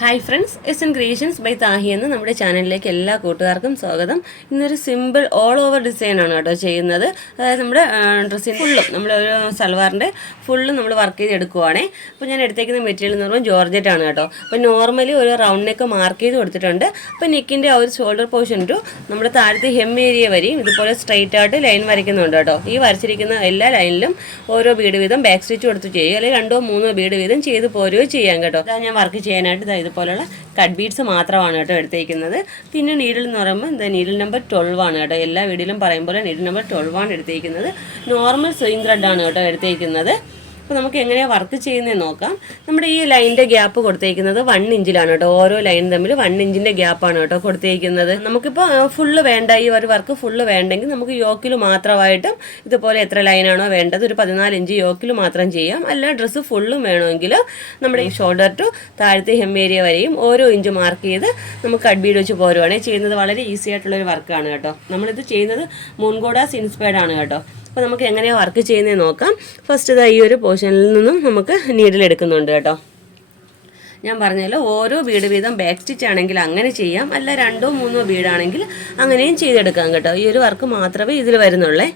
Hi friends, S creations by Thahi എന്ന നമ്മുടെ ചാനലിലേക്ക് എല്ലാ കൂട്ടുകാർക്കും സ്വാഗതം. ഇന്നൊരു സിമ്പിൾ ഓൾ ഓവർ ഡിസൈൻ ആണ് കേട്ടോ ചെയ്യുന്നത്. അതായത് നമ്മുടെ ഡ്രസ്സിന് ഫുള്ളും നമ്മുടെ ഒരു സൽവാറിൻ്റെ ഫുള്ളും നമ്മൾ വർക്ക് ചെയ്ത് എടുക്കുവാണേ. അപ്പോൾ ഞാൻ എടുത്തേക്കുന്ന മെറ്റീരിയൽ എന്ന് പറയുമ്പോൾ ജോർജറ്റ് ആണ് കേട്ടോ. അപ്പോൾ നോർമലി ഒരു റൗണ്ട് നെക്ക് മാർക്ക് ചെയ്ത് കൊടുത്തിട്ടുണ്ട്. അപ്പോൾ നെക്കിൻ്റെ ആ ഒരു ഷോൾഡർ പോർഷൻ ടു നമ്മുടെ താഴത്തെ ഹെം ഏരിയ വരെയും ഇതുപോലെ സ്ട്രൈറ്റ് ആയിട്ട് ലൈൻ വരയ്ക്കുന്നുണ്ട് കേട്ടോ. ഈ വരച്ചിരിക്കുന്ന എല്ലാ ലൈനിലും ഓരോ ബീഡ് വീതം ബാക്ക് സ്റ്റിച്ച് കൊടുത്ത് ചെയ്യുക, അല്ലെങ്കിൽ 2-3 ബീഡ് വീതം ചെയ്ത് പോരുകയോ ചെയ്യാം കേട്ടോ. അതാണ് ഞാൻ വർക്ക് ചെയ്യാനായിട്ട് ഇതുപോലുള്ള കട്ട് ബീഡ്സ് മാത്രമാണ് കേട്ടോ എടുത്തേക്കുന്നത്. പിന്നെ നീഡിൽ എന്ന് പറയുമ്പോൾ നീഡിൽ നമ്പർ 12 ആണ് കേട്ടോ. എല്ലാ വീഡിയോയിലും പറയുമ്പോൾ നീഡിൽ നമ്പർ 12 ആണ് എടുത്തേക്കുന്നത്. നോർമൽ സ്വിങ് ത്രെഡാണ് കേട്ടോ എടുത്തേക്കുന്നത്. അപ്പോൾ നമുക്ക് എങ്ങനെയാണ് വർക്ക് ചെയ്യുന്നത് നോക്കാം. നമ്മുടെ ഈ ലൈനിൻ്റെ ഗ്യാപ്പ് കൊടുത്തേക്കുന്നത് 1 ഇഞ്ചിലാണ് കേട്ടോ. ഓരോ ലൈൻ തമ്മിൽ 1 ഇഞ്ചിൻ്റെ ഗ്യാപ്പാണ് കേട്ടോ കൊടുത്തേക്കുന്നത്. നമുക്കിപ്പോൾ ഫുള്ള് വേണ്ട, ഈ ഒരു വർക്ക് ഫുള്ള് വേണ്ടെങ്കിൽ നമുക്ക് യോക്കിൽ മാത്രമായിട്ടും ഇതുപോലെ എത്ര ലൈനാണോ വേണ്ടത് ഒരു 14 ഇഞ്ച് യോക്കിൽ മാത്രം ചെയ്യാം. അല്ല ഡ്രസ്സ് ഫുള്ളും വേണമെങ്കിൽ നമ്മുടെ ഈ ഷോൾഡർ ടു താഴത്തെ ഹെം ഏരിയ വരെയും ഓരോ ഇഞ്ച് മാർക്ക് ചെയ്ത് നമുക്ക് കട്ട് ബീഡ് വെച്ച് പോരുവാണെങ്കിൽ ചെയ്യുന്നത് വളരെ ഈസി ആയിട്ടുള്ളൊരു വർക്കാണ് കേട്ടോ. നമ്മളിത് ചെയ്യുന്നത് മുൻകൂടാസ് ഇൻസ്പയർഡ് ആണ് കേട്ടോ. അപ്പോൾ നമുക്ക് എങ്ങനെയാണ് വർക്ക് ചെയ്യുന്നത് നോക്കാം. ഫസ്റ്റ് ഈ ഒരു പോർഷനിൽ നിന്നും നമുക്ക് നീഡിൽ എടുക്കുന്നുണ്ട് കേട്ടോ. ഞാൻ പറഞ്ഞല്ലോ, ഓരോ ബീഡ് വീതം ബാക്ക് സ്റ്റിച്ച് ആണെങ്കിൽ അങ്ങനെ ചെയ്യാം, അല്ല 2-3 ബീഡാണെങ്കിൽ അങ്ങനെയും ചെയ്തെടുക്കാം കേട്ടോ. ഈ ഒരു വർക്ക് മാത്രമേ ഇതിൽ വരുന്നുള്ളേ.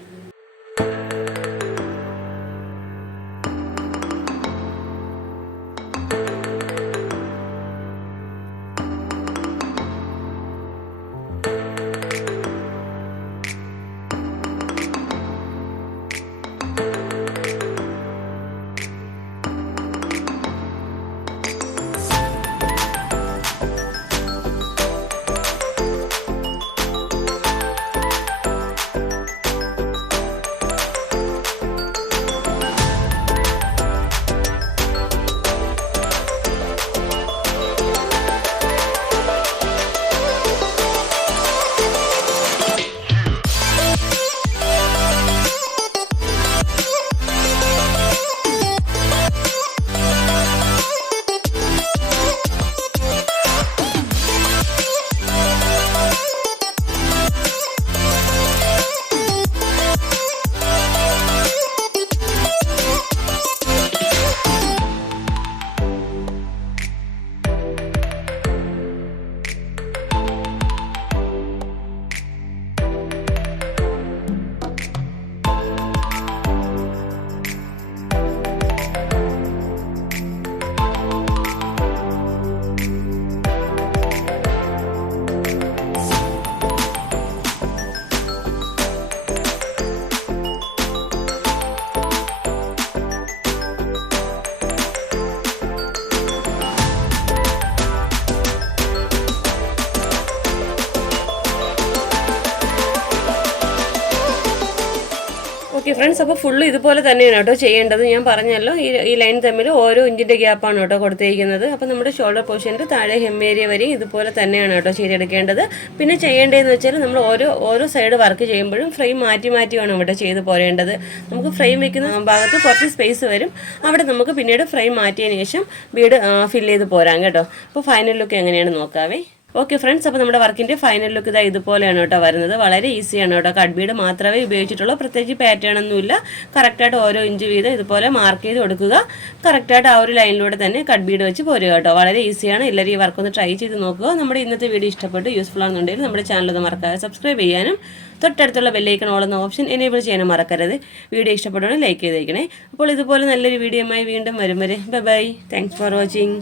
ഓക്കെ ഫ്രണ്ട്സ്, അപ്പോൾ ഫുള്ള് ഇതുപോലെ തന്നെയാണ് കേട്ടോ ചെയ്യേണ്ടത്. ഞാൻ പറഞ്ഞല്ലോ, ഈ ലൈൻ തമ്മിൽ ഓരോ ഇഞ്ചിൻ്റെ ഗ്യാപ്പാണ് കേട്ടോ കൊടുത്തിരിക്കുന്നത്. അപ്പോൾ നമ്മുടെ ഷോൾഡർ പോർഷൻ്റെ താഴെ ഹെം ഏരിയ വരെയും ഇതുപോലെ തന്നെയാണ് കേട്ടോ ചെയ്തെടുക്കേണ്ടത്. പിന്നെ ചെയ്യേണ്ടതെന്ന് വെച്ചാൽ നമ്മൾ ഓരോ സൈഡ് വർക്ക് ചെയ്യുമ്പോഴും ഫ്രെയിം മാറ്റിയാണ് ഇവിടെ ചെയ്ത് പോരേണ്ടത്. നമുക്ക് ഫ്രെയിം വെക്കുന്ന ഭാഗത്ത് കുറച്ച് സ്പേസ് വരും, അവിടെ നമുക്ക് പിന്നീട് ഫ്രെയിം മാറ്റിയതിന് ശേഷം ബീഡ് ഫില്ല് ചെയ്ത് പോരാം കേട്ടോ. അപ്പോൾ ഫൈനൽ ലുക്ക് എങ്ങനെയാണ് നോക്കാവേ. ഓക്കെ ഫ്രണ്ട്സ്, അപ്പോൾ നമ്മുടെ വർക്കിൻ്റെ ഫൈനൽ ലുക്ക് ഇതുപോലെയാണ് കേട്ടോ വരുന്നത്. വളരെ ഈസിയാണ് കേട്ടോ. കട്ട് ബീഡ് മാത്രമേ ഉപയോഗിച്ചിട്ടുള്ളൂ, പ്രത്യേകിച്ച് പാറ്റേൺ ഒന്നുമില്ല. കറക്റ്റായിട്ട് ഓരോ ഇഞ്ച് വീതം ഇതുപോലെ മാർക്ക് ചെയ്ത് കൊടുക്കുക. കറക്റ്റായിട്ട് ആ ഒരു ലൈനിലൂടെ തന്നെ കട്ട് ബീഡ് വെച്ച് പോരുക കേട്ടോ. വളരെ ഈസിയാണ്. എല്ലാവരും ഈ വർക്കൊന്ന് ട്രൈ ചെയ്ത് നോക്കുക. നമ്മുടെ ഇന്നത്തെ വീഡിയോ ഇഷ്ടപ്പെട്ട് യൂസ്ഫുൾ ആണെന്നുണ്ടെങ്കിൽ നമ്മുടെ ചാനൽ ഒന്ന് മറക്കാതെ സബ്സ്ക്രൈബ് ചെയ്യാനും തൊട്ടടുത്തുള്ള ബെല്ലൈക്കൺ ഓൾ എന്ന ഓപ്ഷൻ എനേബിൾ ചെയ്യാനും മറക്കരുത്. വീഡിയോ ഇഷ്ടപ്പെടുകയാണെങ്കിൽ ലൈക്ക് ചെയ്തേക്കണേ. അപ്പോൾ ഇതുപോലെ നല്ലൊരു വീഡിയോയുമായി വീണ്ടും വരും വരെ ബൈ. Thanks for watching.